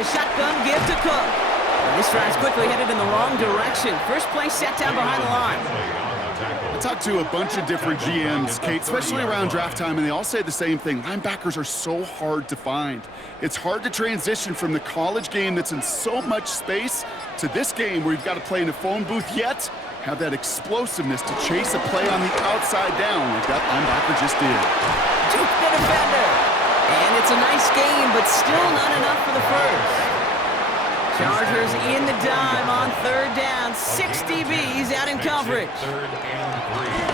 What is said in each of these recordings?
the shotgun give to Cook. And this drive's quickly headed in the wrong direction. First play set down behind the line. I talked to a bunch of different GMs, Kate, especially around draft time, and they all say the same thing. Linebackers are so hard to find. It's hard to transition from the college game that's in so much space to this game where you've got to play in a phone booth, yet have that explosiveness to chase a play on the outside down like that linebacker just did. Juke the defender. And it's a nice game, but still not enough for the first. Chargers in the dime on third down. 6 DBs out in coverage.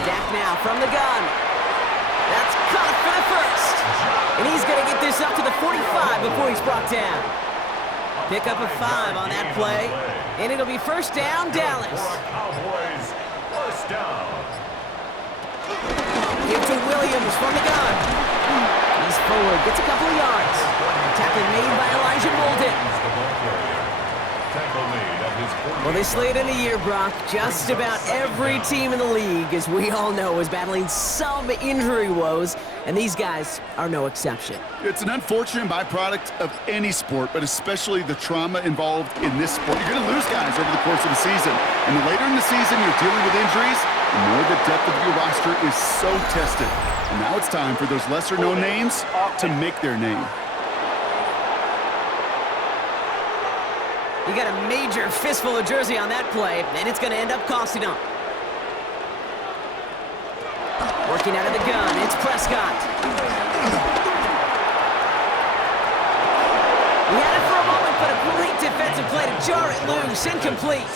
Dak now from the gun. That's caught for the first. And he's going to get this up to the 45 before he's brought down. Pick up a 5 on that play. And it'll be first down, Dallas. Give to Williams from the gun. He's forward, gets a couple of yards. Tackle made by Elijah Molden. Well, this late in the year, Brock, just about every team in the league, as we all know, is battling some injury woes, and these guys are no exception. It's an unfortunate byproduct of any sport, but especially the trauma involved in this sport. You're going to lose guys over the course of the season, and the later in the season you're dealing with injuries, the more the depth of your roster is so tested. And now it's time for those lesser-known names to make their name. You got a major fistful of jersey on that play, and it's going to end up costing him. Working out of the gun, it's Prescott. He had it for a moment, but a great defensive play to jar it loose. Incomplete.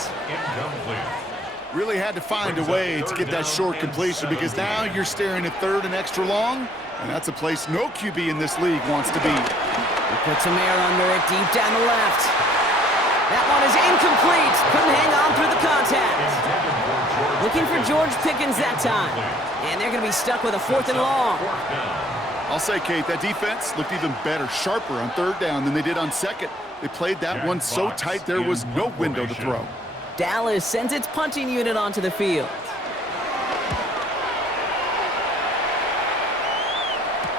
Really had to find a way to get that short completion, because now you're staring at third and extra long, and that's a place no QB in this league wants to be. He puts some air under it deep down the left. That one is incomplete. Couldn't hang on through the contact. Looking for George Pickens that time. And they're going to be stuck with a 4th and long. I'll say, Kate, that defense looked even better, sharper on third down than they did on second. They played that one so tight there was no window to throw. Dallas sends its punting unit onto the field.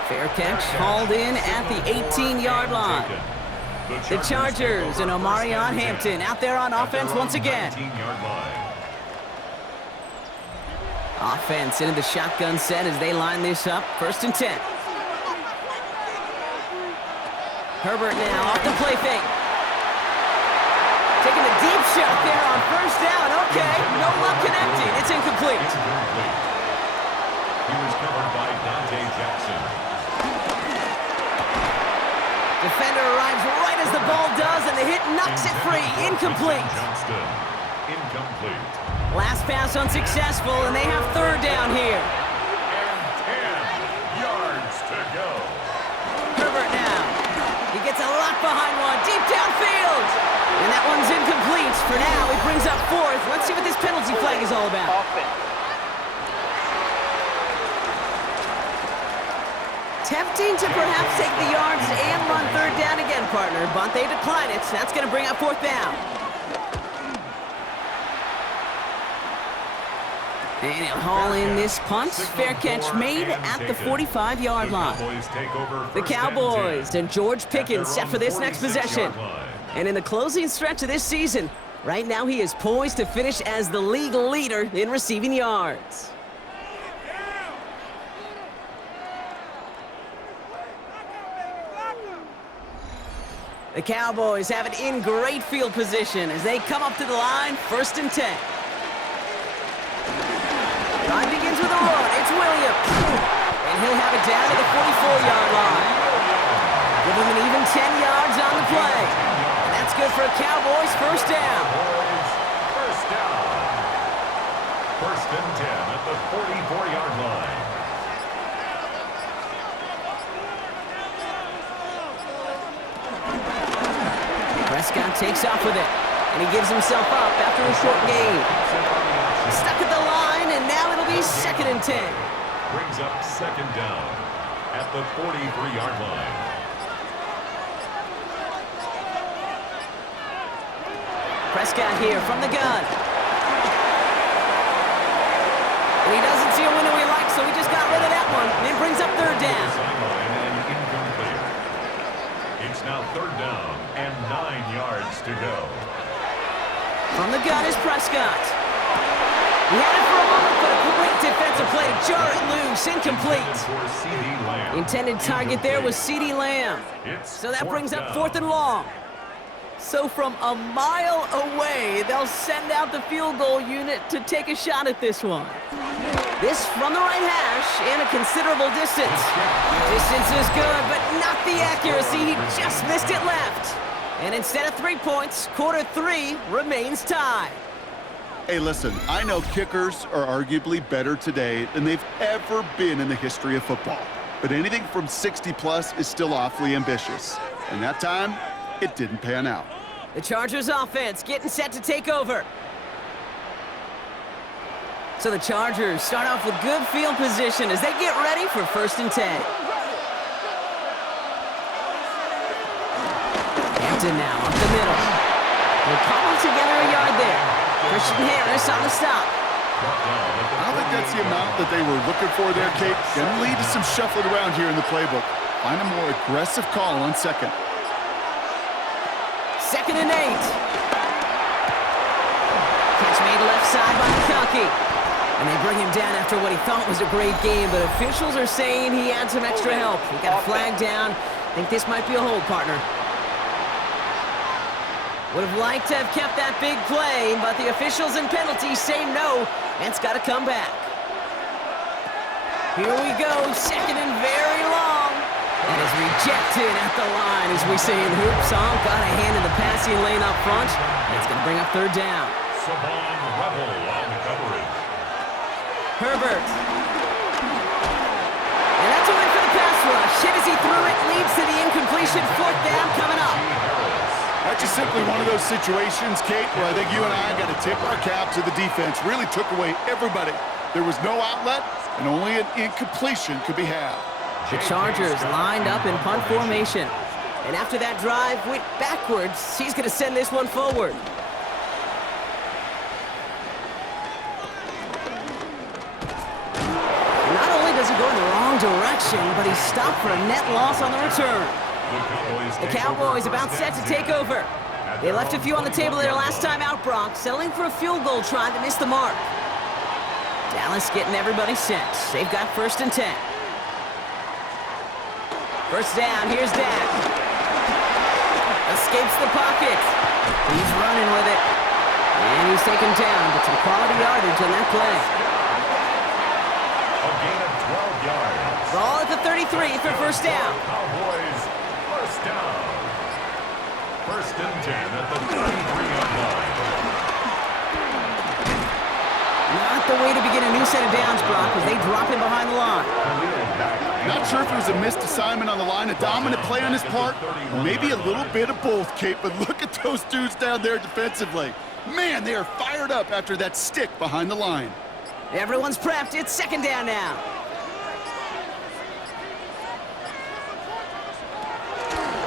Fair catch hauled in at the 18-yard line. The Chargers and Omarion Hampton out there on offense once again. Offense into the shotgun set as they line this up. 1st and 10. Herbert now off the play fake. Taking a deep shot there on 1st down. Okay, no luck connecting. It's incomplete. He was covered by Dante Jackson. Defender arrives right as the ball does, and the hit knocks it free. Incomplete. Incomplete. Last pass unsuccessful, and they have 3rd down here. And 10 yards to go. Herbert now. He gets a lot behind one, deep downfield. And that one's incomplete. For now, he brings up 4th. Let's see what this penalty flag is all about. Tempting to perhaps take the yards and run 3rd down again, partner, but they decline it. That's going to bring up 4th down. And he'll haul in this punt. Fair catch made at the 45-yard line. The Cowboys and George Pickens set for this next possession. And in the closing stretch of this season, right now he is poised to finish as the league leader in receiving yards. The Cowboys have it in great field position as they come up to the line, 1st and 10. Drive begins with a run. It's Williams. And he'll have it down to the 44-yard line. Give him an even 10 yards on the play. And that's good for a Cowboys 1st down. First down. 1st and 10 at the 44-yard line. Prescott takes off with it, and he gives himself up after a short gain. Stuck at the line, and now it'll be 2nd and 10. Brings up 2nd down at the 43-yard line. Prescott here from the gun. And he doesn't see a window he likes, so he just got rid of that one, and it brings up 3rd down. It's now 3rd down yards to go. From the gun is Prescott. He had it for a moment, but a great defensive play to jar it loose. Incomplete. The intended target there was CeeDee Lamb. So that brings up 4th and long. So from a mile away, they'll send out the field goal unit to take a shot at this one. This from the right hash and a considerable distance. Distance is good, but not the accuracy. He just missed it left. And instead of 3 points, quarter 3 remains tied. Hey, listen, I know kickers are arguably better today than they've ever been in the history of football. But anything from 60+ is still awfully ambitious. And that time, it didn't pan out. The Chargers offense getting set to take over. So the Chargers start off with good field position as they get ready for 1st and 10. Hampton now up the middle. They're cobbled together a yard there. Christian Harris on the stop. I don't think that's the amount that they were looking for there, Kate. Gonna lead to some shuffling around here in the playbook. Find a more aggressive call on 2nd. 2nd and 8. Catch made left side by McConkey. And they bring him down after what he thought was a great game, but officials are saying he had some extra help. He got a flag down. I think this might be a hold, partner. Would have liked to have kept that big play, but the officials and penalties say no, and it's got to come back. Here we go, 2nd and very long. That is rejected at the line, as we say in hoop song. Got a hand in the passing lane up front. That's going to bring up 3rd down. Savon Rebel on the coverage. Herbert. And that's a win for the pass rush. Hit as he threw it, leads to the incompletion. 4th down coming up. That's just simply one of those situations, Kate, where I think you and I got to tip our cap to the defense. Really took away everybody. There was no outlet, and only an incompletion could be had. The Chargers lined up in punt formation. And after that drive went backwards, he's going to send this one forward. And not only does he go in the wrong direction, but he's stopped for a net loss on the return. The Cowboys about set to take over. They left a few on the table their last time out, Brock, settling for a field goal try that missed the mark. Dallas getting everybody set. They've got 1st and 10. 1st down, here's Dak. Escapes the pocket. He's running with it. And he's taken down, but some quality yardage on that play. A gain of 12 yards. Ball at the 33 for 1st down. Cowboys, 1st down. 1st and 10 at the 33-yard line. Not the way to begin a new set of downs, Brock, as they drop him behind the line. Not sure if it was a missed assignment on the line, a dominant play on his part, or maybe a little bit of both, Kate, but look at those dudes down there defensively. Man, they are fired up after that stick behind the line. Everyone's prepped. It's 2nd down now.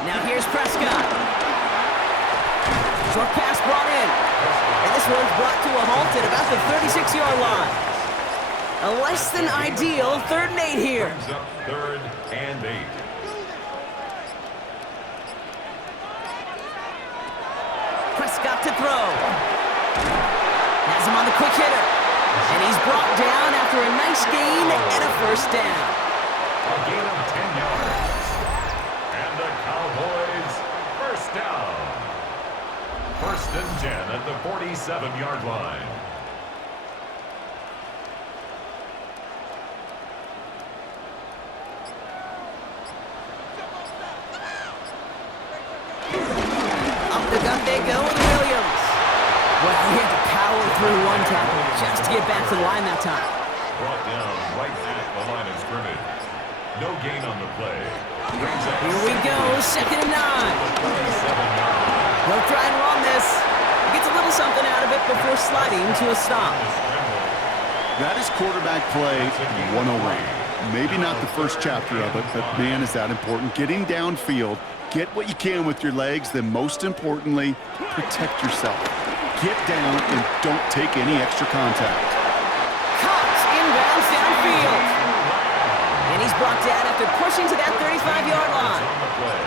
Now here's Prescott. Short pass brought in. And this one's brought to a halt at about the 36-yard line. A less than ideal 3rd and 8 here. Brings up 3rd and 8. Prescott to throw. Has him on the quick hitter. And he's brought down after a nice gain and a 1st down. A gain of 10 yards. And the Cowboys, 1st down. 1st and 10 at the 47-yard line. Up the gut they go with Williams. Well, he had to power through one tackle just to get back to the line that time. Brought down right at the line of scrimmage. No gain on the play. Brings up Here we go, 2nd and 9. 47-yard line. He'll try and run this. He gets a little something out of it before sliding to a stop. That is quarterback play 101. Maybe not the first chapter of it, but man, is that important. Getting downfield, get what you can with your legs, then most importantly, protect yourself. Get down and don't take any extra contact. Caught inbounds downfield. And he's brought down after pushing to that 35-yard line. On the play.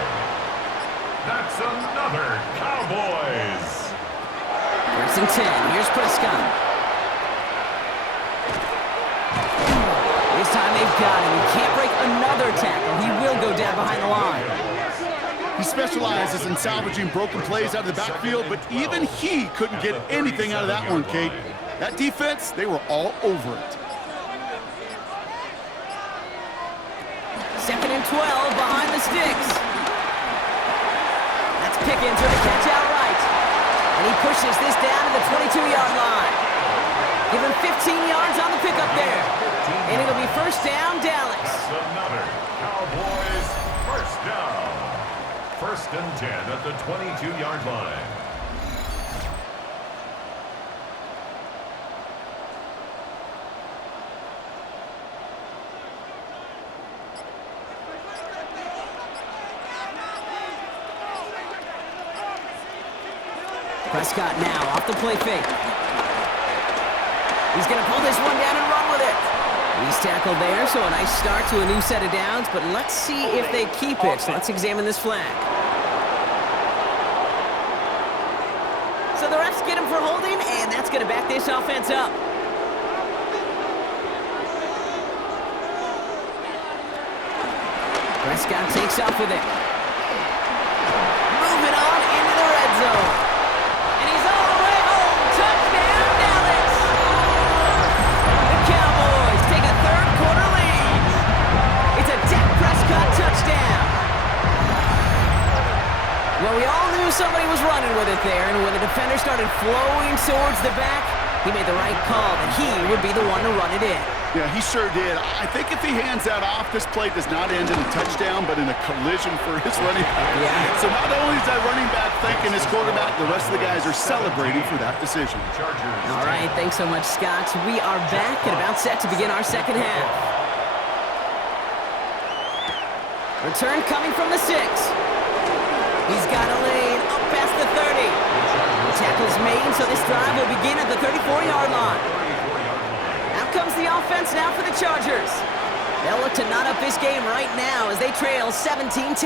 That's It's another Cowboys. First and 10. Here's Prescott. This time they've got him. He can't break another tackle. He will go down behind the line. He specializes in salvaging broken plays out of the backfield, but even he couldn't get anything out of that one, Kate. That defense, they were all over it. Second and 12 behind the sticks. That's Pickens with a catch outright. And he pushes this down to the 22-yard line. Give him 15 yards on the pickup there. And it'll be first down, Dallas. Another Cowboys first down. First and 10 at the 22-yard line. Prescott now off the play fake. He's going to pull this one down and run with it. He's tackled there, so a nice start to a new set of downs, but let's see if they keep it. So let's examine this flag. So the refs get him for holding, and that's going to back this offense up. Prescott takes off with it. Moving on into the red zone. And he's all the way home. Touchdown, Dallas! The Cowboys take a third-quarter lead. It's a Dak Prescott touchdown. Well, we all knew somebody was running with it there, and when the defender started flowing towards the back, he made the right call that he would be the one to run it in. Yeah, he sure did. I think if he hands that off, this play does not end in a touchdown, but in a collision for his running back. Yeah. So not only is that running back thanking his quarterback, the rest of the guys are celebrating for that decision. All right, thanks so much, Scott. We are back and about set to begin our second half. Return coming from the 6. He's got a lane up past the 30. The tackle's made, so this drive will begin at the 34-yard line. Out comes the offense now for the Chargers. They'll look to knot up this game right now as they trail 17-10.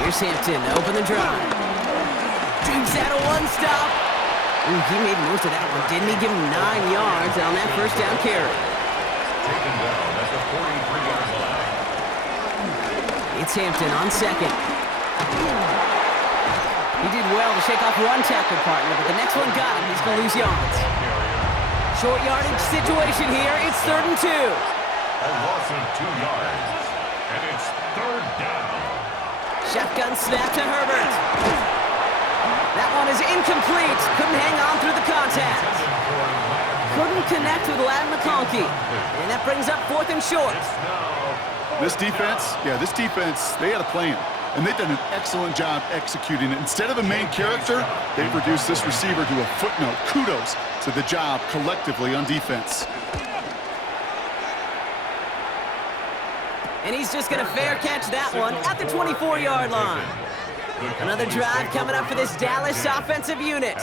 Here's Hampton to open the drive. Duke's at a one-stop. Ooh, he made most of that one, didn't he? Give him 9 yards on that first down carry. Taken down at the 43-yard line. It's Hampton on second. He did well to shake off one tackle partner, but the next one got him. He's going to lose yards. Short yardage situation here. It's 3rd and 2. A loss of 2 yards. And it's 3rd down. Shotgun snap to Herbert. That one is incomplete. Couldn't hang on through the contact. Couldn't connect with Ladd McConkey. And that brings up 4th and short. This defense, they had a plan. And they've done an excellent job executing it. Instead of a main character, they've reduced this receiver to a footnote. Kudos to the job collectively on defense. And he's just going to fair catch that one at the 24-yard line. Another drive coming up for this Dallas offensive unit.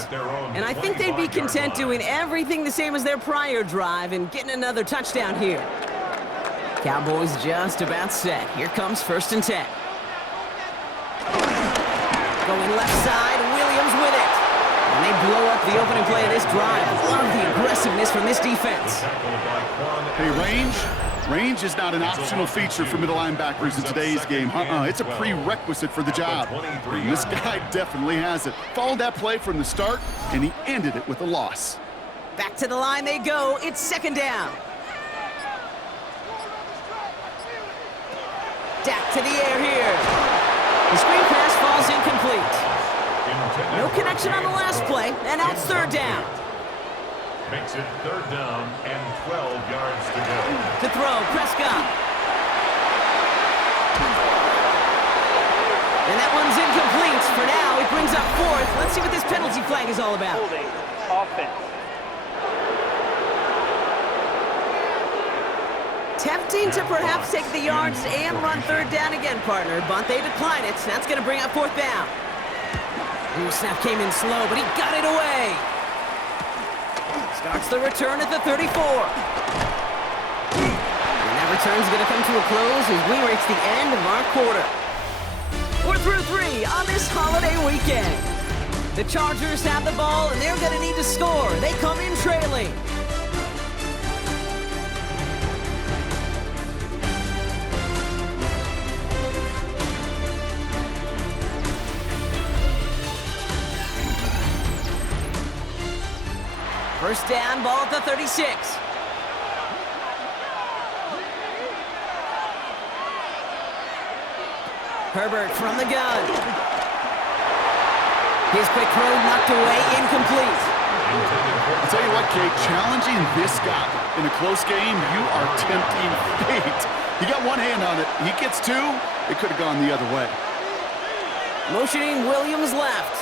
And I think they'd be content doing everything the same as their prior drive and getting another touchdown here. Cowboys just about set. Here comes 1st and 10. Going left side, Williams with it. And they blow up the opening play of this drive. Love the aggressiveness from this defense. Hey, range is not an optional feature for middle linebackers in today's game. It's a prerequisite for the job. And this guy definitely has it. Followed that play from the start, and he ended it with a loss. Back to the line they go. It's 2nd down. Dak to the air here. The screen pass falls incomplete. No connection on the last play, and now it's 3rd down. Makes it 3rd down and 12 yards to go. To throw, Prescott. And that one's incomplete. For now, it brings up 4th. Let's see what this penalty flag is all about. Holding offense. Tempting to perhaps take the yards and run 3rd down again, partner, but they decline it. That's going to bring up 4th down. Ooh, snap came in slow, but he got it away. Starts the return at the 34. And that return's going to come to a close as we reach the end of our quarter. We're through 3 on this holiday weekend. The Chargers have the ball, and they're going to need to score. They come in trailing. First down, ball at the 36. Herbert from the gun. His quick throw knocked away, incomplete. I'll tell you what, Kate, challenging this guy in a close game, you are tempting fate. He got one hand on it. He gets two, it could have gone the other way. Motioning Williams left.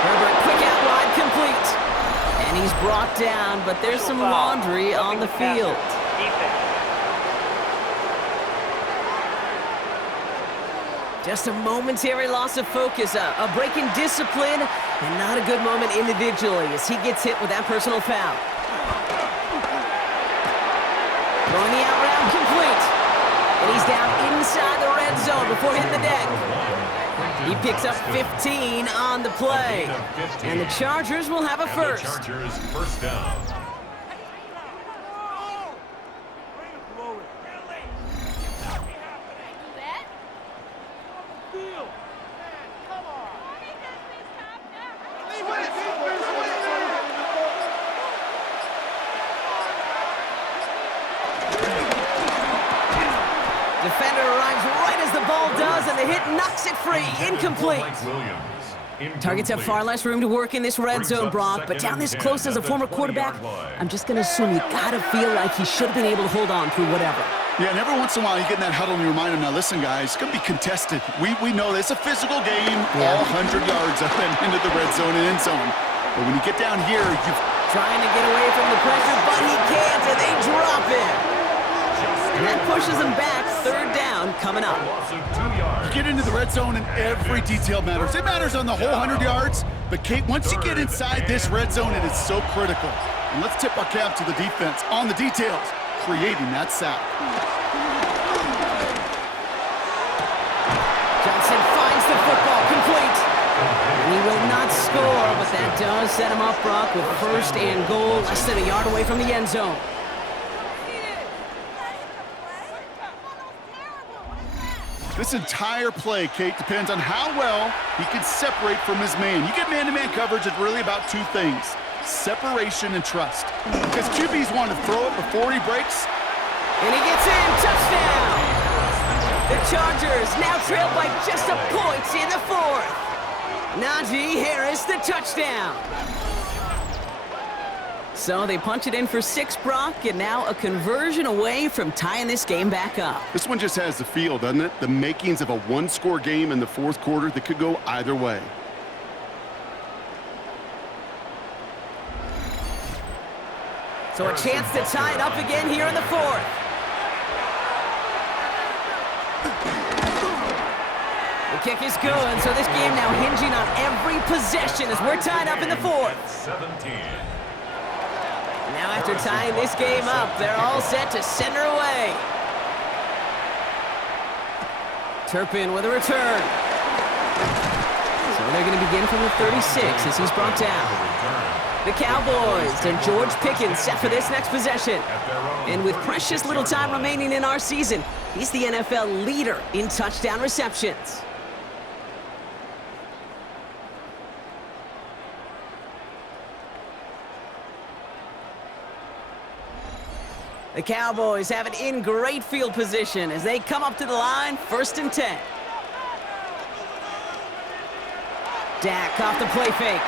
Herbert quick out wide, complete. And he's brought down, but there's some laundry on the field. Just a momentary loss of focus, a break in discipline, and not a good moment individually as he gets hit with that personal foul. Throwing the out route, complete. And he's down inside the red zone before hitting the deck. He picks up 15 on the play. And the Chargers will have a first. Chargers first down. Defender arrives right as the ball does, and the hit knocks it free. Incomplete. Targets have far less room to work in this red zone, Brock, but down this close as a former quarterback, I'm just going to assume you got to feel like he should have been able to hold on through whatever. Yeah, and every once in a while you get in that huddle and you remind him, now listen, guys, it's going to be contested. We know it's a physical game, all 100 yards up and into the red zone and end zone. But when you get down here, you've... Trying to get away from the pressure, but he can't, and they drop him. And that pushes him back. Third down coming up. You get into the red zone and every detail matters. It matters on the whole 100 yards, but Kate, once you get inside this red zone, it is so critical. And let's tip our cap to the defense on the details, creating that sack. Johnson finds the football, complete. And he will not score, but that does set him up, Brock, with first and goal, less than a yard away from the end zone. This entire play, Kate, depends on how well he can separate from his man. You get man-to-man coverage, it's really about two things, separation and trust. Because QBs want to throw it before he breaks. And he gets in, touchdown! The Chargers now trail by just a point in the fourth. Najee Harris, the touchdown. So they punch it in for 6, Brock, and now a conversion away from tying this game back up. This one just has the feel, doesn't it? The makings of a one-score game in the fourth quarter that could go either way. So a chance to tie it up again here in the fourth. The kick is good, so this game now hinging on every possession as we're tied up in the fourth. 17. Now after tying this game up, they're all set to send her away. Turpin with a return. So they're going to begin from the 36 as he's brought down. The Cowboys and George Pickens set for this next possession. And with precious little time remaining in our season, he's the NFL leader in touchdown receptions. The Cowboys have it in great field position as they come up to the line, 1st and 10. Dak off the play fake.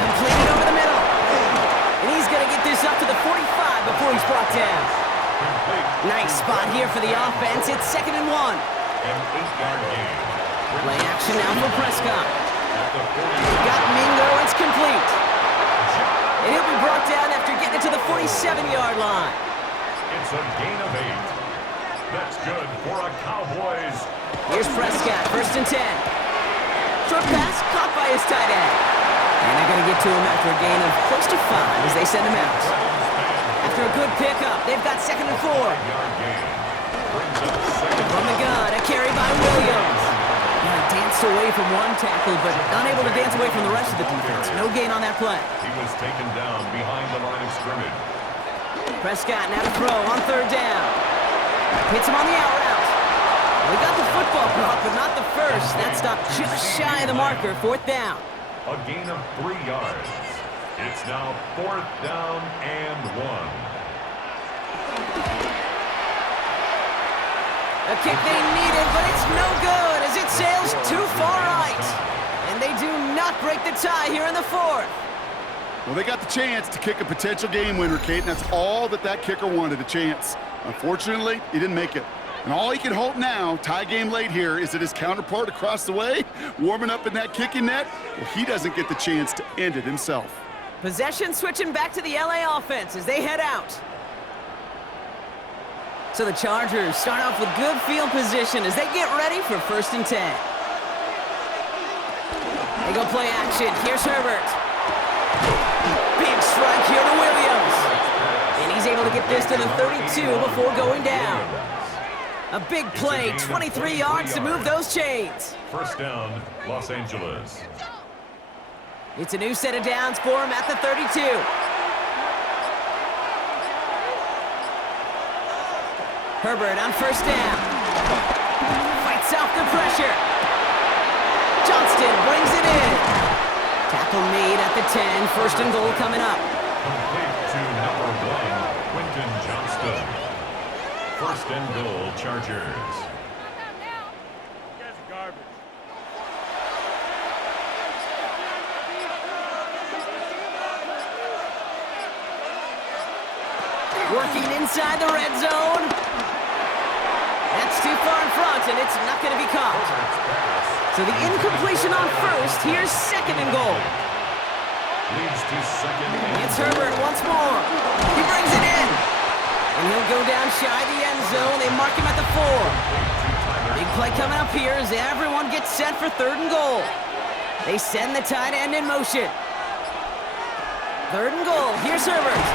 Completed over the middle. And he's going to get this up to the 45 before he's brought down. Nice spot here for the offense. It's 2nd and 1. Play action now for Prescott. Got Mingo. It's complete. And he'll be brought down after getting it to the 47-yard line. It's a gain of 8. That's good for a Cowboys. Here's Prescott, 1st and 10. Short pass caught by his tight end. And they're going to get to him after a gain of close to 5 as they send him out. After after a good pickup. They've got 2nd and 4. From the gun, a carry by Williams. Yeah, danced away from one tackle, but unable to dance away from the rest of the defense. No gain on that play. He was taken down behind the line of scrimmage. Prescott now to throw on 3rd down. Hits him on the out route. We got the football block, but not the first. That stopped just shy of the marker. 4th down. A gain of 3 yards. It's now 4th down and 1. A kick they needed, but it's no good as it sails too far right. And they do not break the tie here in the 4th. Well, they got the chance to kick a potential game winner, Kate, and that's all that kicker wanted, a chance. Unfortunately, he didn't make it. And all he can hope now, tie game late here, is that his counterpart across the way, warming up in that kicking net, well, he doesn't get the chance to end it himself. Possession switching back to the LA offense as they head out. So the Chargers start off with good field position as they get ready for 1st and 10. They go play action. Here's Herbert. Big strike here to Williams. And he's able to get this to the 32 before going down. A big play, 23 yards to move those chains. 1st down, Los Angeles. It's a new set of downs for him at the 32. Herbert on 1st down. Fights off the pressure. Johnston brings it in. Tackle made at the 10. 1st and goal coming up. Complete to number 1, Quentin Johnston. 1st and goal, Chargers. Working inside the red zone. That's too far in front, and it's not going to be caught. So the incompletion on 1st. Here's 2nd and goal. Leads to 2nd and It's Herbert once more. He brings it in. And he'll go down shy of the end zone. They mark him at the 4. Big play coming up here as everyone gets set for 3rd and goal. They send the tight end in motion. 3rd and goal. Here's Herbert.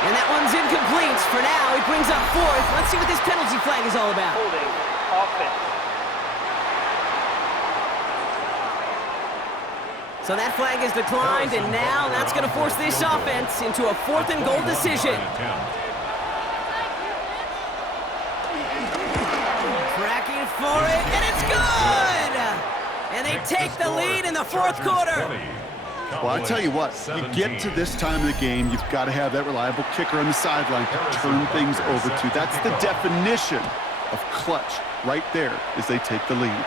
And that one's incomplete. For now, he brings up 4th. Let's see what this penalty flag is all about. Holding offense. So that flag is declined, and now that's going to force this offense into a 4th and goal decision. Tracking for it, and it's good! And they take the lead in the 4th quarter. Well, I tell you what, you get to this time of the game, you've got to have that reliable kicker on the sideline to turn things over to. That's the definition of clutch right there as they take the lead.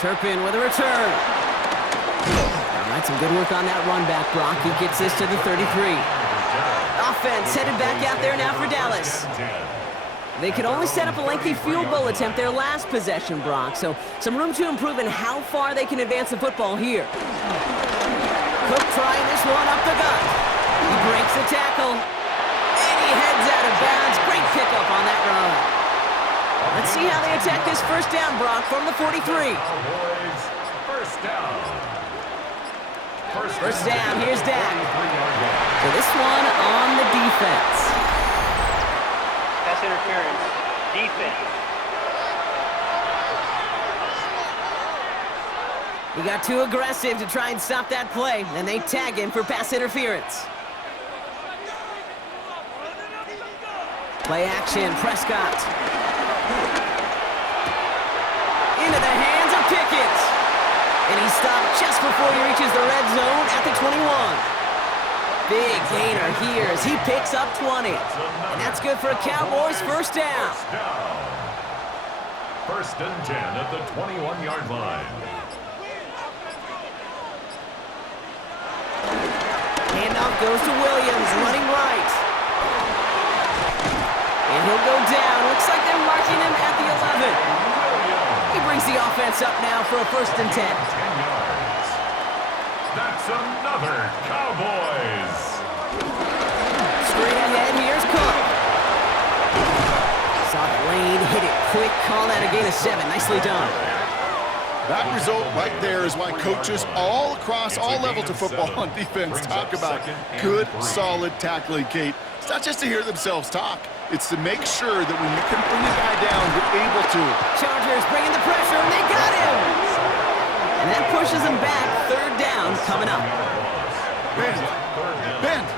Turpin with a return. All right, some good work on that run back, Brock. He gets this to the 33. Offense headed back out there now for Dallas. They could only set up a lengthy field goal attempt their last possession, Brock, so some room to improve in how far they can advance the football here. Cook trying this one up the gut. He breaks the tackle, and he heads out of bounds. Great pickup on that run. Let's see how they attack this 1st down, Brock, from the 43. Cowboys, 1st down. 1st down, here's Dak. So this one on the defense. Pass interference. Defense. He got too aggressive to try and stop that play, and they tag him for pass interference. Play action, Prescott. Into the hands of Pickett. And he stopped just before he reaches the red zone at the 21. Big gainer here as he picks up 20. And that's good for a Cowboys 1st down. 1st and 10 at the 21-yard line. Handoff goes to Williams, running right. And he'll go down. Looks like they're marking him at the 11. He brings the offense up now for a 1st and 10. 10 yards. That's another Cowboys. Straight ahead, here's Cook. Saw the lane, hit it quick, call that a gain of 7. Nicely done. That result right there is why coaches all across all levels of football on defense talk about good, solid tackling, Kate. It's not just to hear themselves talk. It's to make sure that when you can bring a guy down, you're able to. Chargers bringing the pressure, and they got him! And that pushes them back. Third down coming up. Bend.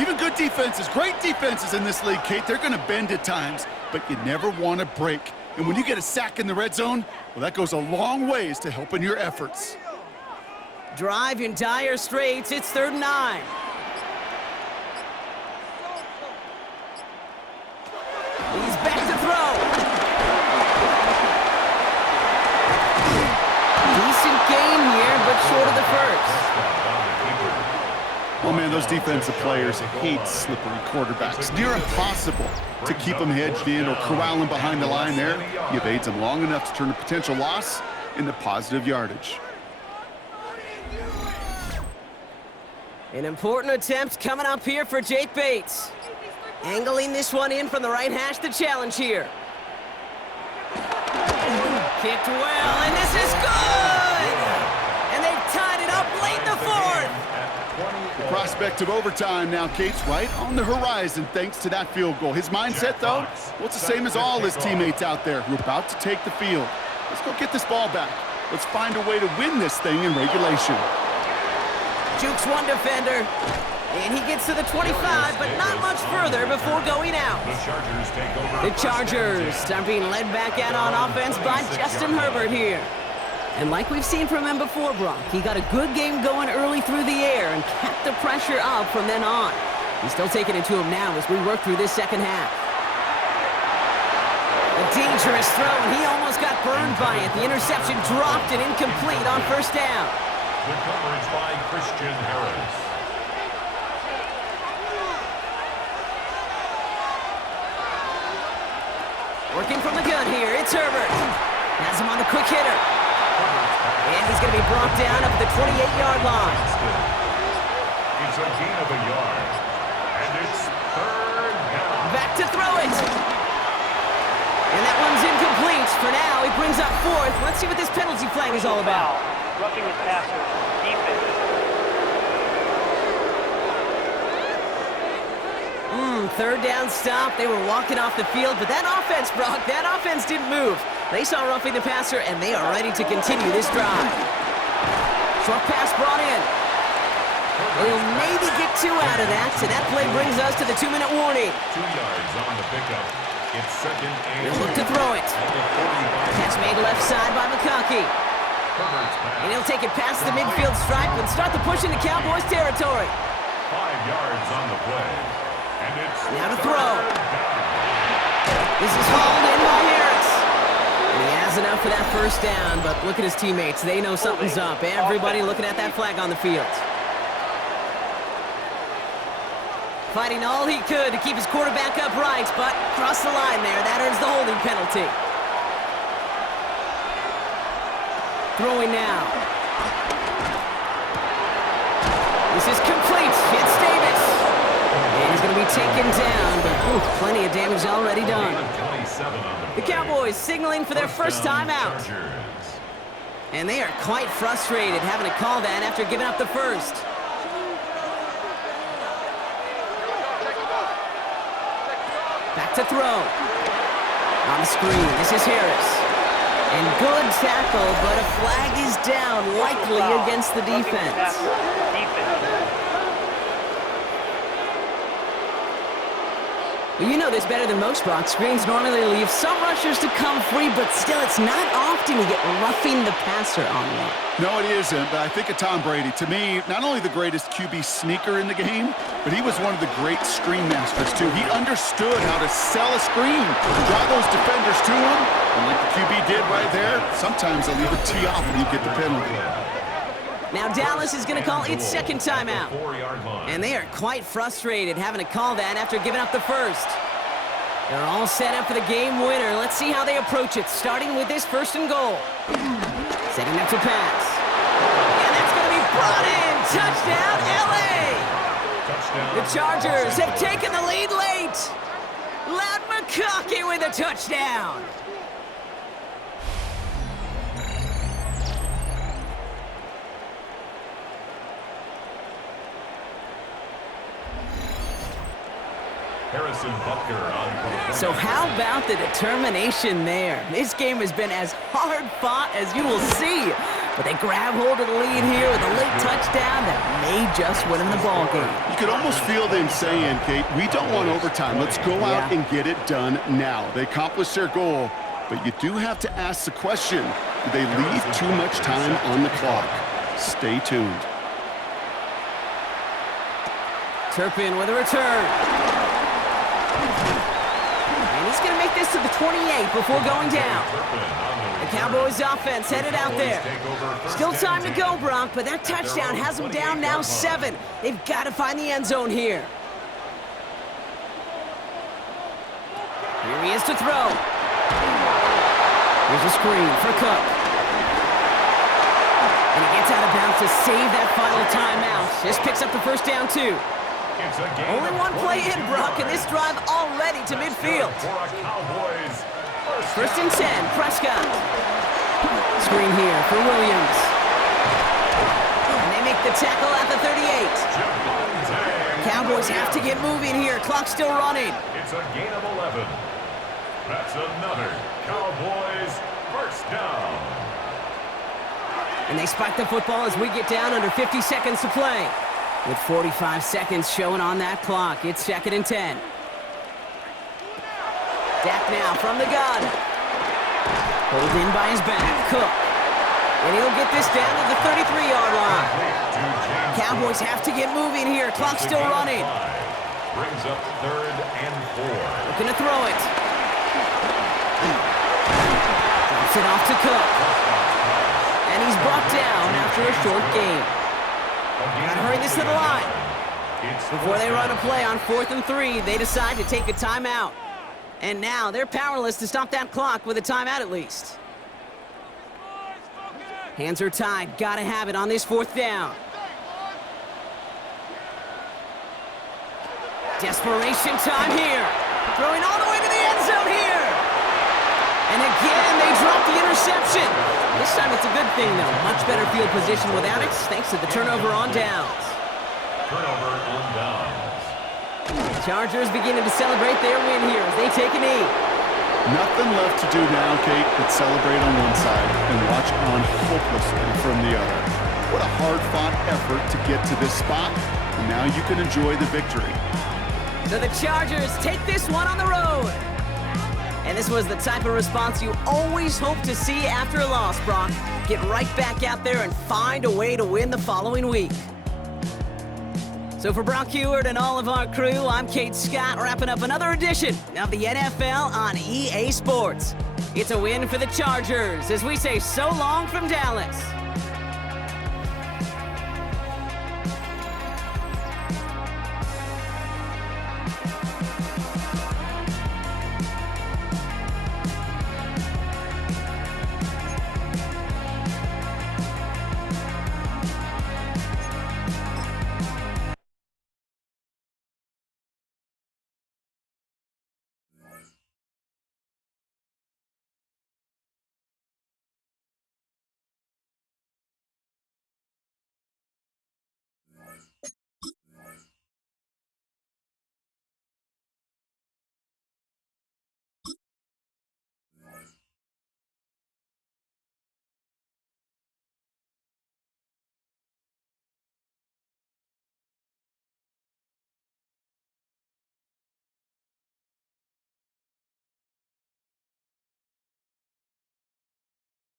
Even good defenses, great defenses in this league, Kate, they're going to bend at times, but you never want to break. And when you get a sack in the red zone, well, that goes a long ways to helping your efforts. Drive in dire straits. It's 3rd and 9. He's back to throw. Decent game here, but short of the first. Oh, man, those defensive players hate slippery quarterbacks. Near impossible to keep them hedged in or corral them behind the line there. You evade them long enough to turn a potential loss into positive yardage. An important attempt coming up here for Jake Bates. Angling this one in from the right hash, the challenge here. Kicked well, and this is good! And they've tied it up late in the 4th. The prospect of overtime now, Kate's right on the horizon thanks to that field goal. His mindset, though, well, it's the same as all his teammates out there who are about to take the field. Let's go get this ball back. Let's find a way to win this thing in regulation. Jukes one defender, and he gets to the 25, but not much further before going out. The Chargers are being led back out on offense by Justin Herbert here. And like we've seen from him before, Brock, he got a good game going early through the air and kept the pressure up from then on. He's still taking it to him now as we work through this second half. A dangerous throw, and he almost got burned by it. The interception dropped and incomplete on 1st down. Good coverage by Christian Harris. Working from the gun here, it's Herbert. Has him on the quick hitter. And he's going to be brought down up at the 28-yard line. It's a gain of a yard. And it's 3rd down. Back to throw it. And that one's incomplete. For now, he brings up 4th. Let's see what this penalty flag is all about. Roughing the passer. Defense. 3rd down stop. They were walking off the field, but that offense, Brock, that offense didn't move. They saw roughing the passer, and they are ready to continue this drive. Short pass brought in. They'll maybe get 2 out of that, so that play brings us to the 2-minute warning. 2 yards on the pickup. It's 2nd and He'll look to throw it. Catch made left side by McConkey. And he'll take it past the midfield stripe and start the push into Cowboys territory. 5 yards on the play. And it's Now to throw. This is hauled in by Harris. And he has enough for that 1st down, but look at his teammates. They know something's up. Everybody looking at that flag on the field. Fighting all he could to keep his quarterback upright, but crossed the line there. That earns the holding penalty. Throwing now. This is complete. It's Davis. And he's going to be taken down, but plenty of damage already done. The Cowboys signaling for their first time out. And they are quite frustrated having to call that after giving up the first. Back to throw. On the screen, this is Harris. And good tackle, but a flag is down, likely against the defense. Well, you know this better than most, Brock. Screens normally leave some rushers to come free, but still, it's not often you get roughing the passer on one. No, it isn't, but I think of Tom Brady. To me, not only the greatest QB sneaker in the game, but he was one of the great screen masters, too. He understood how to sell a screen, draw those defenders to him, and like the QB did right there, sometimes they'll leave a tee off and you get the penalty. Now Dallas is going to call its 2nd timeout. And they are quite frustrated having to call that after giving up the first. They're all set up for the game winner. Let's see how they approach it, starting with this 1st and goal. Setting up to pass. And that's going to be brought in. Touchdown, L.A. The Chargers have taken the lead late. Loud McConkey with a touchdown. Harrison Butker on for the point. So how about the determination there? This game has been as hard fought as you will see. But they grab hold of the lead here with a late touchdown that may just win them the ball game. You could almost feel them saying, Kate, we don't want overtime. Let's go out and get it done now. They accomplished their goal, but you do have to ask the question, do they leave too much time on the clock? Stay tuned. Turpin with a return. And he's going to make this to the 28 before going down. The Cowboys offense headed out there. Still time to go, Brock, but that touchdown has them down now 7. They've got to find the end zone here. Here he is to throw. Here's a screen for Cook. And he gets out of bounds to save that final timeout. Just picks up the first down, too. Only one play in, Brock, and this drive already to midfield. First and 10, Prescott. Screen here for Williams. And they make the tackle at the 38. Cowboys have to get moving here. Clock's still running. It's a gain of 11. That's another Cowboys first down. And they spike the football as we get down under 50 seconds to play. With 45 seconds showing on that clock, it's 2nd and 10. Dak now from the gun. Pulled in by his back, Cook. And he'll get this down to the 33-yard line. Cowboys have to get moving here. Clock's still running. Brings up 3rd and 4. Looking to throw it. Drops it off to Cook. And he's brought down after a short game. Gotta hurry this to the line. Before they run a play on 4th and 3, they decide to take a timeout. And now they're powerless to stop that clock with a timeout at least. Hands are tied. Gotta have it on this 4th down. Desperation time here. Throwing all the way to the end zone here. And again, they drop the interception. This time it's a good thing, though. Much better field position without it, thanks to the turnover on downs. Turnover on downs. Chargers beginning to celebrate their win here as they take a knee. Nothing left to do now, Kate, but celebrate on one side and watch on hopelessly from the other. What a hard-fought effort to get to this spot, and now you can enjoy the victory. So the Chargers take this one on the road. And this was the type of response you always hope to see after a loss, Brock. Get right back out there and find a way to win the following week. So for Brock Heward and all of our crew, I'm Kate Scott, wrapping up another edition of the NFL on EA Sports. It's a win for the Chargers as we say so long from Dallas.